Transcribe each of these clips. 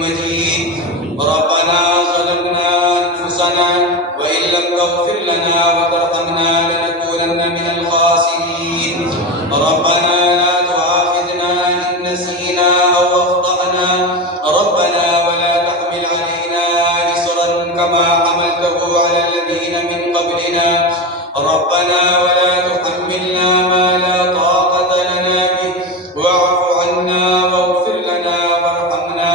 مجيد. ربنا ظلمنا أنفسنا وإن لم تغفر لنا وترحمنا لنكونن من الخاسرين. ربنا لا تؤاخذنا إن نسينا أو أخطأنا. ربنا ولا تحمل علينا إصرا كما حملته على الذين من قبلنا. ربنا ولا تحملنا ما لا طاقة لنا به واعف عنا واغفر لنا وارحمنا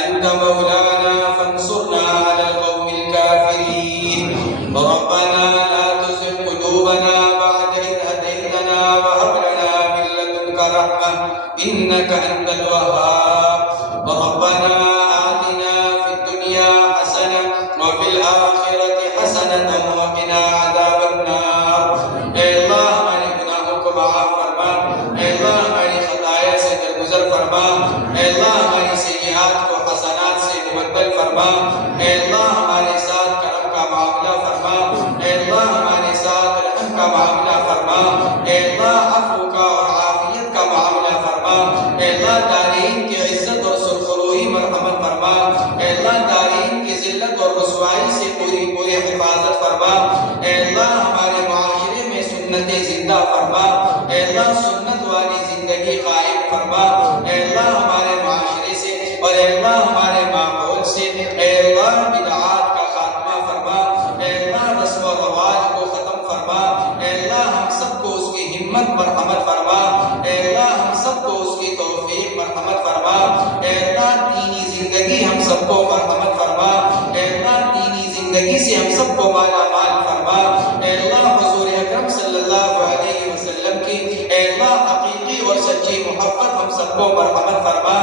أنت مولانا فانصرنا على القوم الكافرين. ربنا لا تزغ قلوبنا بعد إذ هديتنا وهب لنا من لدنك رحمة إنك أنت الوهاب. ربنا آتنا في الدنيا حسنة وفي الآخرة حسنة وقنا عذاب النار. اے اللہ ہمارے گناہوں کو معاف فرما. اے اللہ ہماری خطایا سے درگزر فرما. اے اللہ ہماری سیئات کو حسنات سے مبدل فرما. اے اللہ ہمارے ساتھ کرم کا معاملہ فرما. اے اللہ ہمارے ساتھ رحم کا معاملہ فرما. اے اللہ عفو کا اور عافیت کا معاملہ فرما. اے اللہ دارین کی عزت اور سرخروئی مرحمت فرما. اے اللہ دارین کی ذلت اور رسوائی سے پوری حفاظت فرما. اے اللہ ہمارے معاشرے میں سنت زندہ فرما. اے اللہ سنت والی زندگی قائم فرما. اے اللہ ہمارے معاشرے سے اور اے اللہ ہمارے ماحول سے اے اللہ بدعات کا خاتمہ فرما. اے اللہ رسم و رواج کو ختم فرما. اے اللہ ہم سب کو اس کی ہمت مرحمت فرما. اے اللہ ہم سب کو اس کی توفیق مرحمت فرما. اے اللہ دینی زندگی ہم سب کو مرحمت فرما. اے اللہ دینی زندگی سے ہم سب کو مالا مال فرما. اے اللہ حضور اکرم صلی اللہ علیہ وسلم کی اے اللہ حقیقی اور سچی محبت ہم سب کو مرحمت فرما.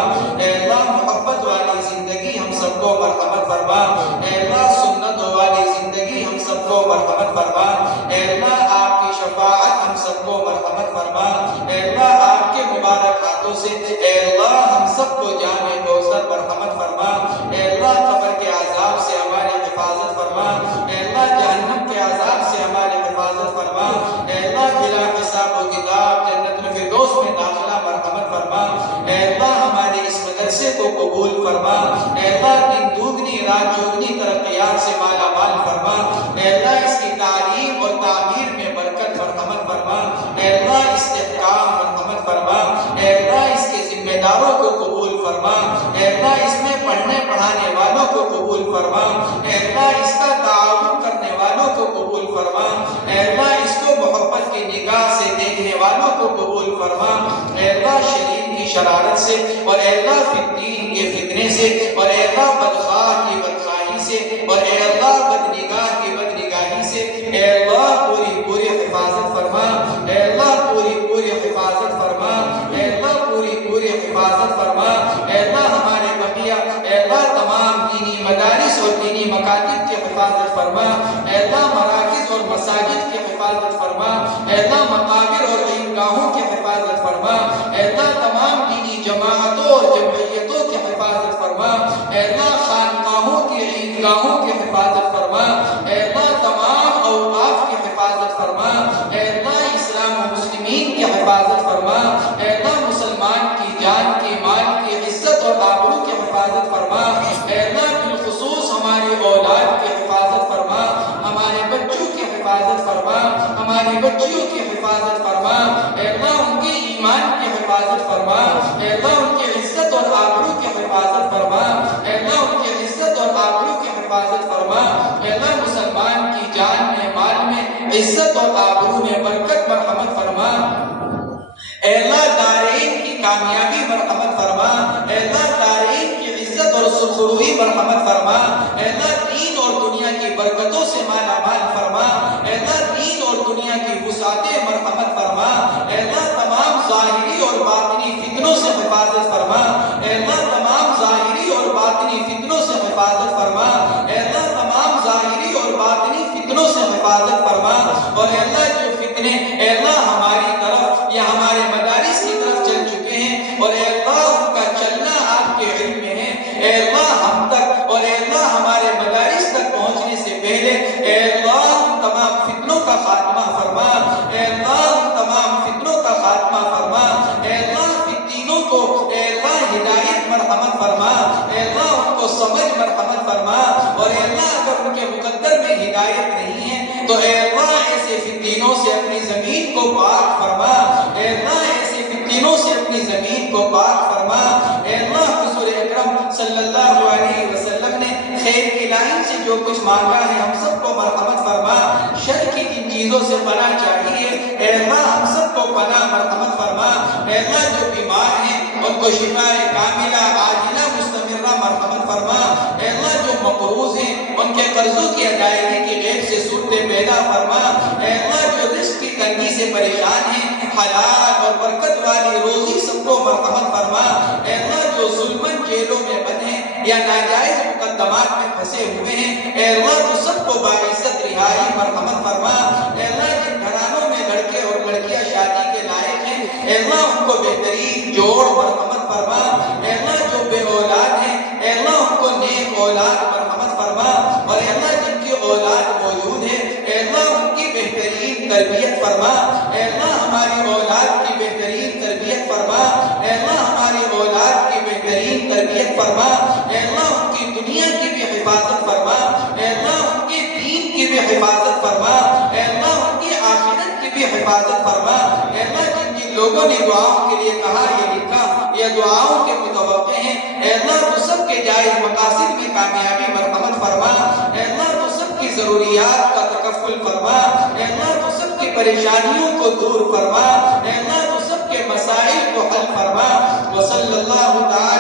اے اللہ محبت والی زندگی ہم سب کو مرحمت فرما. اے اللہ سنت والی زندگی ہم سب کو مرحمت فرما. اے اللہ آپ کی شفاعت ہم سب کو مرحمت فرما. اے اللہ آپ کے مبارک ہاتھوں سے اے اللہ ہم سب کو جام کوثر مرحمت فرما. اے اللہ قبر کے عذاب سے ہماری حفاظت فرما. اے اللہ جہنم کے عذاب سے ہماری حفاظت فرما. اے اللہ بلا حساب و کتاب جنت الفردوس میں داخلہ مرحمت فرما. اے اللہ ہمارے اس مدرسے کو قبول فرما. اے اللہ دن دوگنی رات چوگنی ترقیات سے مالا مال فرما. اے اللہ اس کی تعلیم اور تعمیر میں برکت مرحمت فرما. اے اللہ استحکام مرحمت فرما. اے اللہ اس کے ذمہ داروں کو قبول فرما. اے اللہ اس میں پڑھنے پڑھانے والوں کو قبول فرما. اے اللہ اس کا تعاون کرنے والوں کو قبول فرما. اے اللہ اس کو محبت کی نگاہ سے دیکھنے والوں کو قبول فرما. اے اللہ شریر کی شرارت سے اور اے اللہ فتنین کے فتنے سے اور اے اللہ بدخواہ کی بدخواہی سے اور اے اللہ بدنگاہ کی بدنگاہی سے اے اللہ پوری حفاظت فرما. اے اللہ پوری حفاظت فرما. اے اللہ پوری حفاظت فرما. اے اللہ ہمارے بقیہ اے اللہ تمام دینی مدارس اور دینی مکاتب کی حفاظت فرما. اے اللہ مراکز اور مساجد کی حفاظت فرما. اے اللہ مقابر اور عیدگاہوں کی حفاظت فرما. اے اللہ تمام دینی جماعتوں اور جمعیتوں کی حفاظت فرما. اے اللہ خانقاہوں کی عیدگاہوں کی حفاظت فرما. اے اللہ تمام اوقاف کی حفاظت فرما. اے اللہ اسلام و مسلمین کی حفاظت فرما. اے اللہ مسلمان کی جان کی مال کی عزت اور آبرو کی حفاظت فرما. اے اللہ بالخصوص ہماری اولاد کی حفاظت فرما. ہمارے بچوں کی حفاظت فرما. ہماری بچیوں کی حفاظت فرما. اے اللہ ان کے ایمان کی حفاظت فرما. اے اللہ ان کی عزت اور آبرو کی حفاظت فرما. اے اللہ ان کی عزت اور آبرو کی حفاظت فرما. اے اللہ مسلمان کی جان میں مال میں عزت اور آبرو میں برکت مرحمت فرما. اے اللہ دارین کی کامیابی مرحمت فرما. اے اللہ دارین کی عزت اور سرخروئی مرحمت فرما. اے اللہ دین اور دنیا کی برکتوں سے مالا مال فرما. اے اللہ دین اور دنیا کی وسعتیں مرحمت فرما. اے اللہ تمام ظاہری اور باطنی فتنوں سے حفاظت فرما. اے اللہ تمام ظاہری اور باطنی فتنوں سے حفاظت فرما. اے اللہ تمام ظاہری اور باطنی فتنوں سے حفاظت فرما. اور اے اللہ جو فتنے اے اللہ ہماری طرف یا ہمارے مدارس کی طرف چل چکے ہیں اور اے اللہ ان کا چلنا آپ کے علم میں ہے. اے اللہ ہم تک اور اے اللہ ہمارے مدارس تک پہنچنے سے پہلے اے اللہ ان تمام فتنوں کا خاتمہ فرما. اے اللہ ان تمام فتنوں کا خاتمہ فرما. اے اللہ فتنوں کو اے اللہ ہدایت مرحمت فرما. اے اللہ کو سمجھ مرحمت فرما، اور اے اللہ اگر ان کے مقدر میں ہدایت نہیں ہے تو اے اللہ ایسے فتنوں سے اپنی زمین کو پاک فرما، اے اللہ ایسے فتنوں سے اپنی زمین کو پاک فرما، اے اللہ حضور اکرم صلی اللہ علیہ وسلم نے خیر کی لائن سے جو کچھ مانگا ہے ہم سب کو مرحمت فرما، شر کی جن چیزوں سے پناہ چاہیے اے اللہ ہم سب کو پناہ مرحمت فرما، اے اللہ جو بیمار ہیں ان کو شفاء کاملہ عاجلہ مستمرہ مرحمت فرما، اے اللہ جو مقروض ہیں ان کے قرضوں کی ادائیگی کی غیب سے صورتیں پیدا فرما، اے اللہ جو رزق کی تنگی سے پریشان ہیں حلال اور برکت والی روزی سب کو مرحمت فرما، اے اللہ جو ظلمن جیلوں میں بند ہیں یا ناجائز مقدمات میں پھنسے ہوئے ہیں اے اللہ تو سب کو باعزت رہائی مرحمت فرما، اے اللہ جن گھرانوں میں لڑکے اور لڑکیاں شادی کے لائق ہیں اے اللہ ان کو بہترین جوڑ مرحمت فرما، اے اللہ جو بے اولاد ہیں اے اللہ ان کو نیک اولاد مرحمت فرما، اور اے اللہ جن کی اولاد موجود ہے اے اللہ ان کی بہترین تربیت فرما، اے اللہ ہماری اولاد کی بہترین تربیت فرما، اے اللہ ہماری اولاد کی بہترین تربیت فرما، اے اللہ ان کی دنیا کی بھی حفاظت فرما، اے اللہ ان کے دین کی بھی حفاظت فرما، اے اللہ ان کی آخرت کی بھی حفاظت فرما، اے اللہ جن جن لوگوں نے دعاؤں کے لیے کہا یہ لکھا یہ دعاؤں کے متوقع ہیں اے اللہ تو سب کے جائز مقاصد میں کامیابی مرحمت فرما، اے اللہ تو سب کی ضروریات کا تکفل فرما، اے اللہ تو سب کی پریشانیوں کو دور فرما، اے اللہ تو سب کے مسائل کو حل فرما، وصلی اللہ تعالی